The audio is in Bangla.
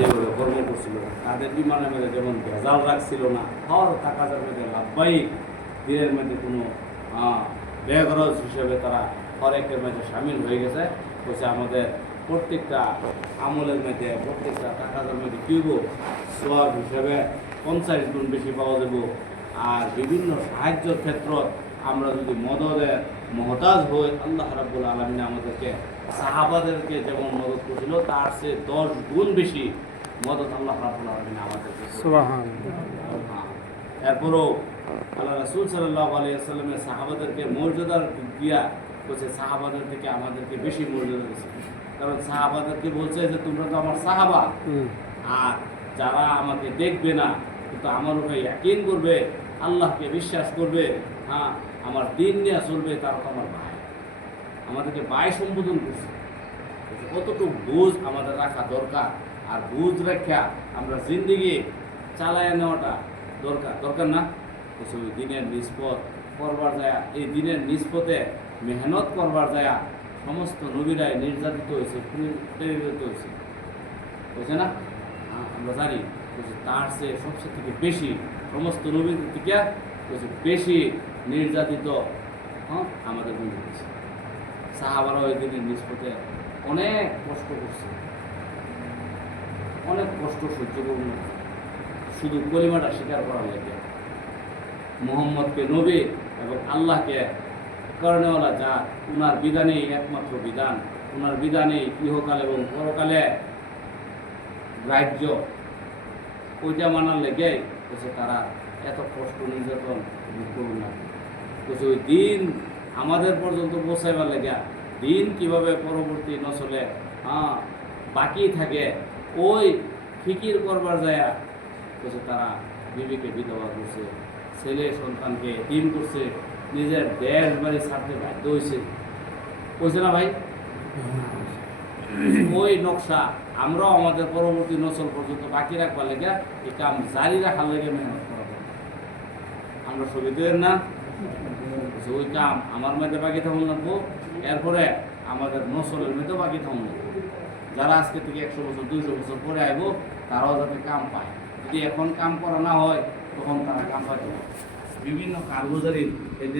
যেভাবে কর্ম করছিল তাদের বিমানের মধ্যে যেমন ভেজাল রাখছিল না, হর টাকাদের মধ্যে লাভবাহিক দিনের মধ্যে কোনো ব্যয় খরচ হিসেবে তারা হরেকের মধ্যে সামিল হয়ে গেছে। বলছে আমাদের প্রত্যেকটা আমলের মধ্যে প্রত্যেকটা টাকাদের মধ্যে কী হবো সোয়াব হিসেবে 50 গুণ বেশি পাওয়া যাব। আর বিভিন্ন সাহায্যের ক্ষেত্রে আমরা যদি মদদের মহতাজ হই, আল্লাহ রাব্বুল আলামিন আমাদেরকে সাহাবাদেরকে যেমন মদত করেছিল তার চেয়ে 10 গুণ বেশি মদত আল্লাহ রাব্বুল আলামিন আমাদেরকে। সুবহানাল্লাহ। এরপরও আল্লাহ রাসূল সাল্লাল্লাহু আলাইহি ওয়াসাল্লামের সাহাবাদেরকে মর্যাদার দিয়া বলছে সাহাবাদের থেকে আমাদেরকে বেশি মর্যাদা দিয়েছে। কারণ সাহাবাদেরকে বলছে যে তোমরা তো আমার সাহাবা, আর যারা আমাকে দেখবে না কিন্তু আমার উপরে ইয়াকিন করবে, আল্লাহকে বিশ্বাস করবে, হ্যাঁ আমার দিন নিয়ে চলবে, তারা তো আমার ভাই। আমাদেরকে ভাই সম্বোধন করছে। কতটুকু বুঝ আমাদের রাখা দরকার, আর বুঝ রাখা আমরা জিন্দিগি চালায় নেওয়াটা দরকার না। ওই দিনের নিষ্পত করবার যায়, এই দিনের নিষ্পতে মেহনত করবার যায় সমস্ত নবীরাই নির্যাতিত হয়েছে, প্রেরিত হয়েছে, বুঝছে না? আমরা জানি তার চেয়ে সবচেয়ে থেকে বেশি সমস্ত নবীর থেকে বেশি নির্যাতিত আমাদের নবী হয়েছে। সাহাবারা ওই দিনের নিষ্পতে অনেক কষ্ট করছে, অনেক কষ্ট সহ্য করুন, শুধু কলিমাটা স্বীকার করার লাগে। মুহাম্মদকে নবী এবং আল্লাহকে কর্ণেওয়ালা যা, উনার বিধানেই একমাত্র বিধান, উনার বিধানেই ইহকাল এবং পরকালে রাজ্য, ওইটা মানার লেগে তারা এত কষ্ট নির্যাতন করুন না। ওই দিন আমাদের পর্যন্ত পৌঁছাইবার লেগে, দিন কিভাবে পরবর্তী নসলে বাকি থাকে ওই ফিকির করবার যায় তারা বিবিকে বিধবা করছে, ছেলে সন্তানকে এতিম করছে, নিজের দেশ বাড়ি ছাড়তে বাধ্য হয়েছে, বলছে না ভাই? ওই নকশা আমরাও আমাদের পরবর্তী নসল পর্যন্ত বাকি রাখবার লেগে এই কাম জারি রাখার লেগে মেহনত করা। আমরা সবিতের না ওই কাম আমার মধ্যে বাকি থাকুন লাগবো, এরপরে আমাদের নসলের মধ্যেও বাকি থাকুন লাগবো। যারা আজকে থেকে 100 বছর 200 বছর পরে আইব তারাও যাতে কাম পায়। যদি এখন কাম করা না হয় তখন তারা কাম পাইতে বিভিন্ন কারগুজারির